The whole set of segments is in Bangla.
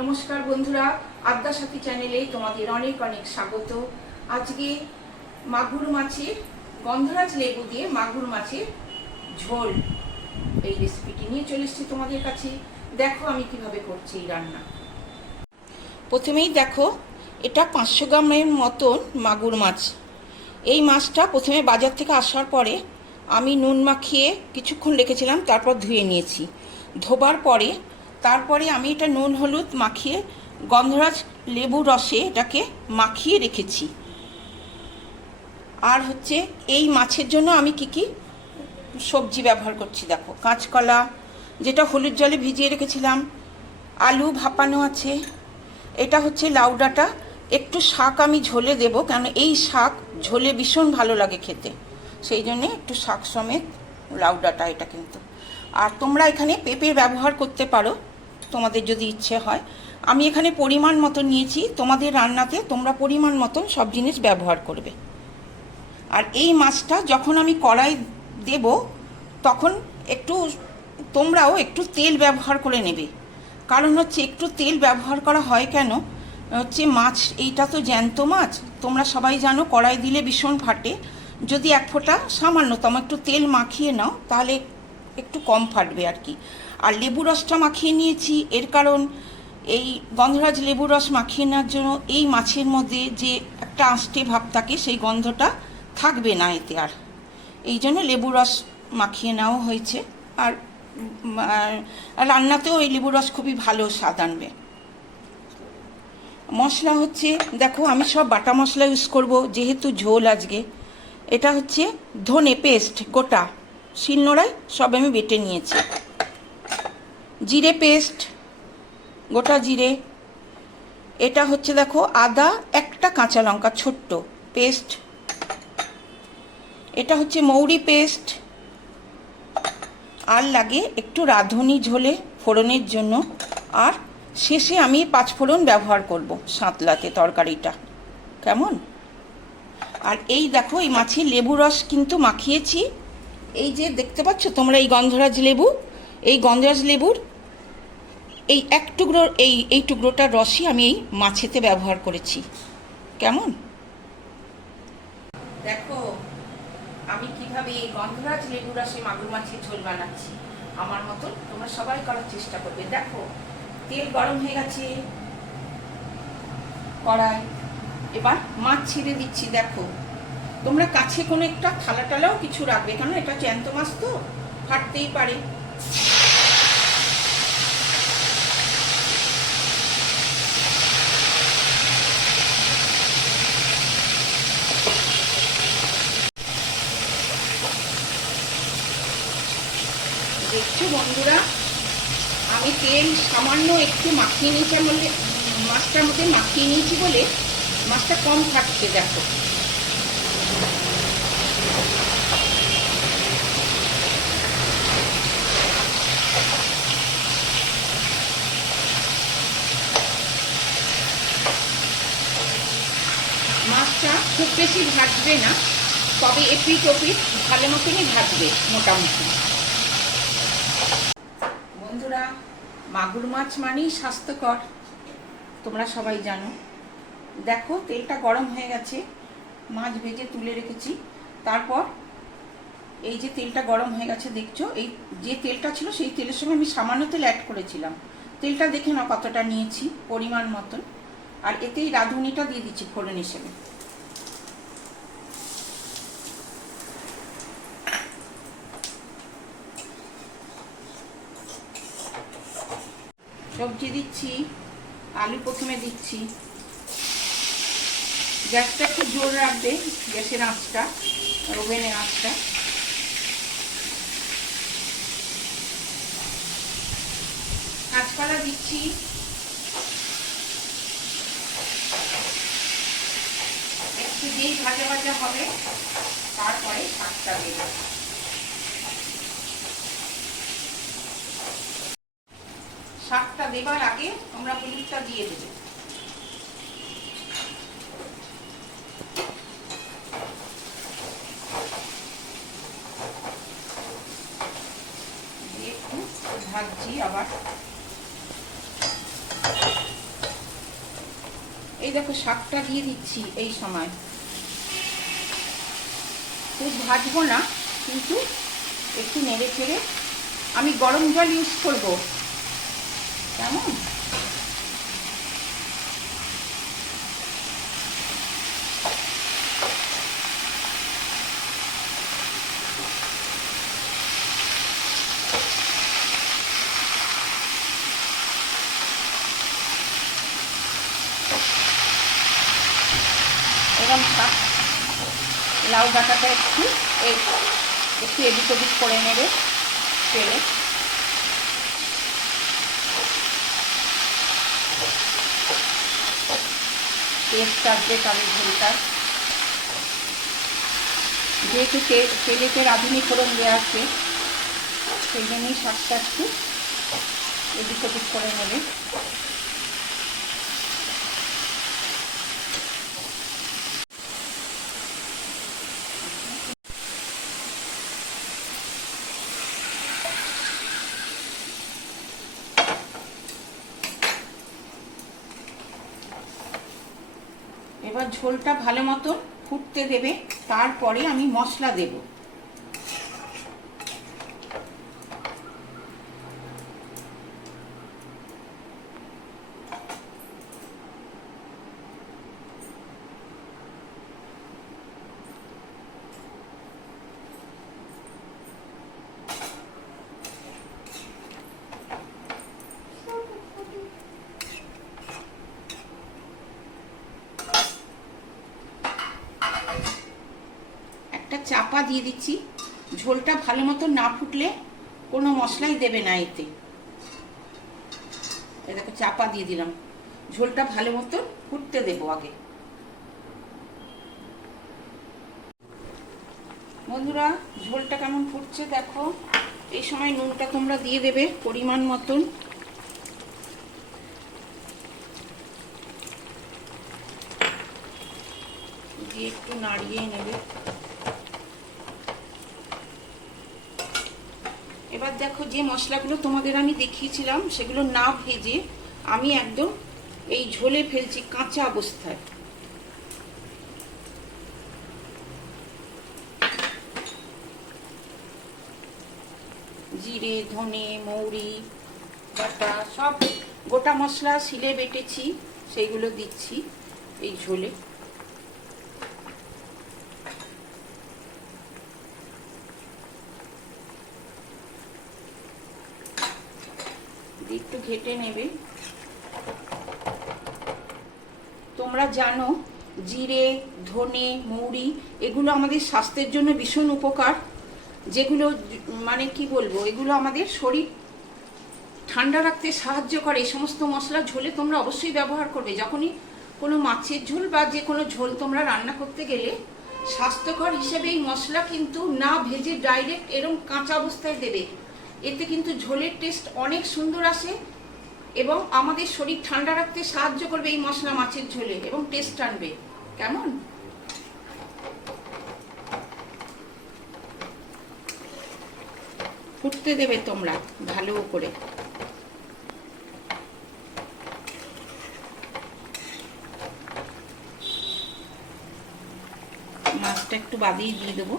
নমস্কার বন্ধুরা, আদ্যা সাথী চ্যানেলে তোমাদের অনেক অনেক স্বাগত। আজকে মাগুর মাছের গন্ধরাজ লেবু দিয়ে মাগুর মাছের ঝোল এই রেসিপিটি নিয়ে চলে এসেছি তোমাদের কাছে। দেখো আমি কিভাবে করছি এই রান্না। প্রথমেই দেখো, এটা 500 গ্রামের মতন মাগুর মাছ। এই মাছটা প্রথমে বাজার থেকে আসার পরে আমি নুন মাখিয়ে কিছুক্ষণ রেখেছিলাম, তারপর ধুয়ে নিয়েছি। ধোবার পরে তারপরে আমি এটা নুন হলুদ মাখিয়ে গন্ধরাজ লেবু রসে এটাকে মাখিয়ে রেখেছি। আর হচ্ছে এই মাছের জন্য আমি কি সবজি ব্যবহার করছি দেখো। কাঁচকলা যেটা হলুদ জলে ভিজিয়ে রেখেছিলাম, আলু ভাপানো আছে, এটা হচ্ছে লাউ ডাঁটা। একটু শাক আমি ঝোলে দেব, কেন এই শাক ঝোলে ভীষণ ভালো লাগে খেতে, সেই জন্যে একটু শাক সমেত লাউ ডাঁটা এটা কিন্তু। আর তোমরা এখানে পেঁপে ব্যবহার করতে পারো তোমাদের যদি ইচ্ছে হয়। আমি এখানে পরিমাণ মতো নিয়েছি, তোমাদের রান্নাতে তোমরা পরিমাণ মতন সব জিনিস ব্যবহার করবে। আর এই মাছটা যখন আমি কড়াই দেব তখন তোমরাও একটু তেল ব্যবহার করে নেবে। কারণ হচ্ছে একটু তেল ব্যবহার করা হয় কেন, হচ্ছে মাছ এইটা তো জ্যান্ত মাছ, তোমরা সবাই জানো কড়াই দিলে ভীষণ ফাটে। যদি এক ফোঁটা সামান্যতম একটু তেল মাখিয়ে নাও তাহলে একটু কম ফাটবে আর কি। আর লেবু রসটা মাখিয়ে নিয়েছি, এর কারণ এই গন্ধরাজ লেবু রস মাখিয়ে নেওয়ার জন্য এই মাছের মধ্যে যে একটা আঁশটে ভাব থাকে সেই গন্ধটা থাকবে না এতে। আর এই জন্য লেবু রস মাখিয়ে নেওয়া হয়েছে। আর রান্নাতেও এই লেবু রস খুবই ভালো স্বাদ আনবে। মশলা হচ্ছে দেখো, আমি সব বাটা মশলা ইউজ করব যেহেতু ঝোল আজকে। এটা হচ্ছে ধনে পেস্ট গোটা, শিলনোড়ায় সব আমি বেটে নিয়েছি। জিরে পেস্ট, গোটা জিরে। এটা হচ্ছে দেখো আদা, একটা কাঁচা লঙ্কা ছোট্ট পেস্ট। এটা হচ্ছে মৌরি পেস্ট। আর লাগে একটু রাঁধুনি ঝোলে ফোড়নের জন্য। আর শেষে আমি 5 ফোড়ন ব্যবহার করব সাঁতলাতে তরকারিটা, কেমন। আর এই দেখো, এই মাছের লেবু রস কিন্তু মাখিয়েছি। এই যে দেখতে পাচ্ছ তোমরা এই গন্ধরাজ লেবু, এই গন্ধরাজ লেবুর এই এক টুকরো এই টুকরোটার রসই আমি এই মাছেতে ব্যবহার করেছি, কেমন। দেখো আমি কিভাবে এই গন্ধরাজ লেবু রসে মাগুর মাছের ঝোল বানাচ্ছি। আমার মতন তোমরা সবাই করার চেষ্টা করবে। দেখো তেল গরম হয়ে গেছে কড়াই, এবার মাছ ছেড়ে দিচ্ছি। দেখো তোমরা কাছে কোনো একটা থালা টালাও কিছু রাখবে, কারণ এটা জ্যান্ত মাছ তো ফাটতেই পারে। দেখছো বন্ধুরা, আমি তেল সামান্য একটু মাখিয়ে নিয়েছি, বলে মাছটার মধ্যে মাখিয়ে নিয়েছি বলে মাছটা কম ফাটছে। দেখো মাছটা খুব বেশি ভাজবে না, তবে এপিট ওপিট ভালো মতনই ভাজবে মোটামুটি। বন্ধুরা মাগুর মাছ মানেই স্বাস্থ্যকর, তোমরা সবাই জানো। দেখো তেলটা গরম হয়ে গেছে, মাছ ভেজে তুলে রেখেছি। তারপর এই যে তেলটা গরম হয়ে গেছে দেখছো, এই যে তেলটা ছিল সেই তেলের সঙ্গে আমি সামান্য তেল অ্যাড করেছিলাম। তেলটা দেখে নাও কতটা নিয়েছি, পরিমাণ মতন। আর এতেই রাঁধুনিটা দিয়ে দিচ্ছি ফোড়ন হিসেবে। সবজি দিচ্ছি, আলু প্রথমে দিচ্ছি। গ্যাসটা একটু জোর রাখবে, গ্যাসের আঁচটা, ওভেনের আঁচটা। কাঁচকলা দিচ্ছি, একটু যেই ভাজা ভাজা হবে তারপরে শাকটা দেব। শাকটা দেবার আগে তোমরা হলুদটা দিয়ে দেবে। একটু ভাজছি আবার। দেখো শাকটা দিয়ে দিচ্ছি এই সময়। খুব ভাজবো না, কিন্তু একটু নেড়ে চেড়ে। আমি গরম জল ইউজ করবো, কেমন? এরকম শাক লাউ ডাঁটাটা একটু এদিক ওদিক করে নেবে তেলে। টেস্ট আসবে কালের ঝোলটা, যেহেতু তেলেতে রাঁধুনি ফোড়ন দেওয়া আছে, সেই জন্যই শাকটা একটু এদিক ওদিক করে নেবে। এবার ঝোলটা ভালো মতো ফুটতে দেবে, তারপরে আমি মশলা দেব। চাপা দিয়ে দিচ্ছি। ঝোলটা ভালো মতো না ফুটলে কোনো মশলাই দেবে না এতে। এই দেখো চাপা দিয়ে দিলাম, ঝোলটা ভালো মতো ফুটতে দেবো আগে। বন্ধুরা, ঝোলটা কেমন ফুটছে দেখো। এই সময় নুনটা তোমরা দিয়ে দেবে পরিমাণ মতন। দিয়ে একটু নাড়িয়ে নেবে। এবার দেখো, যে মশলাগুলো তোমাদের আমি দেখিয়েছিলাম সেগুলো না ভেজে আমি একদম এই ঝোলে ফেলছি কাঁচা অবস্থায়। জিরে, ধনে, মৌরি বাটা, সব গোটা মশলা শিলে বেটেছি, সেইগুলো দিচ্ছি এই ঝোলে। একটু ঘেটে নেবে। তোমরা জানো জিরে, ধনে, মৌরি এগুলো আমাদের স্বাস্থ্যের জন্য ভীষণ উপকার। যেগুলো মানে কি বলবো, এগুলো আমাদের শরীর ঠান্ডা রাখতে সাহায্য করে। এই সমস্ত মশলা ঝোলে তোমরা অবশ্যই ব্যবহার করবে। যখনই কোনো মাছের ঝোল বা যে কোনো ঝোল তোমরা রান্না করতে গেলে স্বাস্থ্যকর হিসেবে এই মশলা কিন্তু না ভেজে ডাইরেক্ট এরকম কাঁচা অবস্থায় দেবে। এতে কিন্তু ঝোলের টেস্ট অনেক সুন্দর আসে এবং আমাদের শরীর ঠান্ডা রাখতে সাহায্য করবে এই মশলা মাছের ঝোলে, এবং টেস্ট আনবে। কেমন? ফুটতে দেবে তোমরা ভালো করে। মাছটা একটু বাদেই দিয়ে দেবো।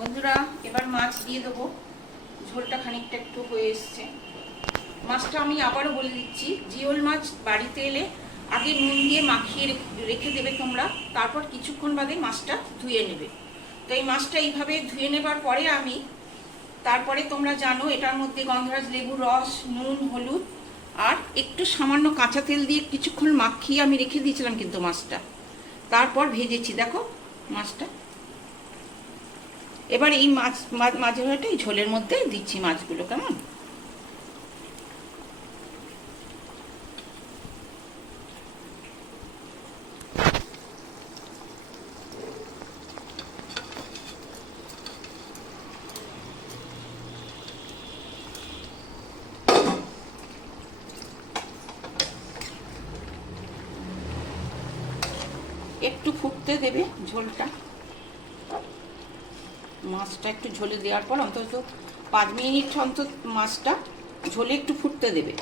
বন্ধুরা, এবার মাছ দিয়ে দেবো। ঝোলটা খানিকটা একটু হয়ে এসছে। মাছটা আমি আবারও বলে দিচ্ছি, জিওল মাছ বাড়িতে এলে আগে নুন দিয়ে মাখিয়ে রেখে দেবে তোমরা, তারপর কিছুক্ষণ বাদে মাছটা ধুয়ে নেবে। তো এই মাছটা এইভাবে ধুয়ে নেবার পরে আমি তারপরে তোমরা জানো এটার মধ্যে গন্ধরাজ লেবুর রস, নুন, হলুদ আর একটু সামান্য কাঁচা তেল দিয়ে কিছুক্ষণ মাখিয়ে আমি রেখে দিয়েছিলাম কিন্তু মাছটা, তারপর ভেজেছি। দেখো মাছটা। এবার এই মাঝে এই ঝোলের মধ্যে দিচ্ছি মাছগুলো। কেমন? একটু ফুটতে দেবে ঝোলটা। মাছটা একটু ঝোলে দেওয়ার পর অন্তত 5 মিনিট অন্তত মাছটা ঝোলে একটু ফুটতে দেবে।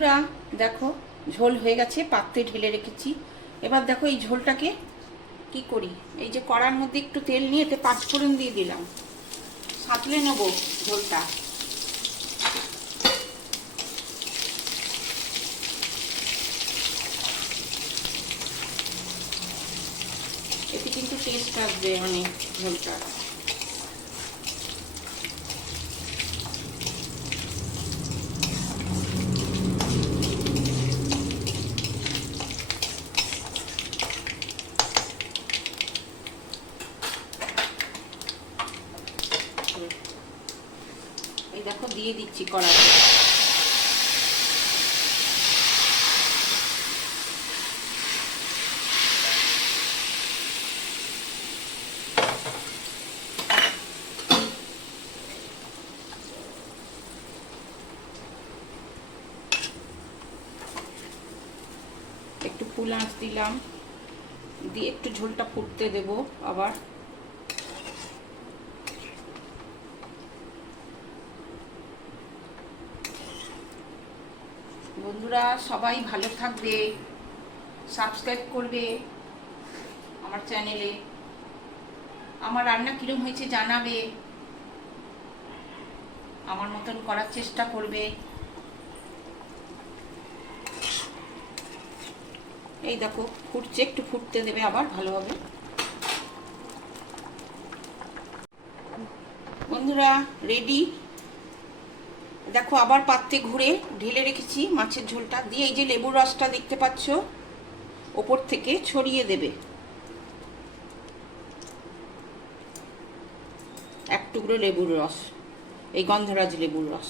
বন্ধুরা দেখো ঝোল হয়ে গেছে, পাত্রে ঢেলে রেখেছি। এবার দেখো এই ঝোলটাকে কি করি, এই যে কড়ার মধ্যে একটু তেল নিয়ে এতে 5 ফোড়ন দিয়ে দিলাম, সাঁতলে নেবো ঝোলটা। এতে কিন্তু টেস্ট আসবে অনেক ঝোলটা। এই দেখো দিয়ে দিচ্ছি কড়াতে। একটু ফুল আঁচ দিলাম, দিয়ে একটু ঝোলটা ফুটতে দেব আবার। বন্ধুরা সবাই ভালো থাকবে, সাবস্ক্রাইব করবে আমার চ্যানেলে, আমার রান্না কিরম হয়েছে জানাবে, আমার মতন করার চেষ্টা করবে। এই দেখো ফুটছে, একটু ফুটতে দেবে আবার ভালোভাবে। বন্ধুরা রেডি, দেখো আবার পাত্রে ঘুরে ঢেলে রেখেছি মাছের ঝোলটা। দিয়ে এই যে লেবুর রসটা দেখতে পাচ্ছ ওপর থেকে ছড়িয়ে দেবে, 1 টুকরো লেবুর রস, এই গন্ধরাজ লেবুর রস।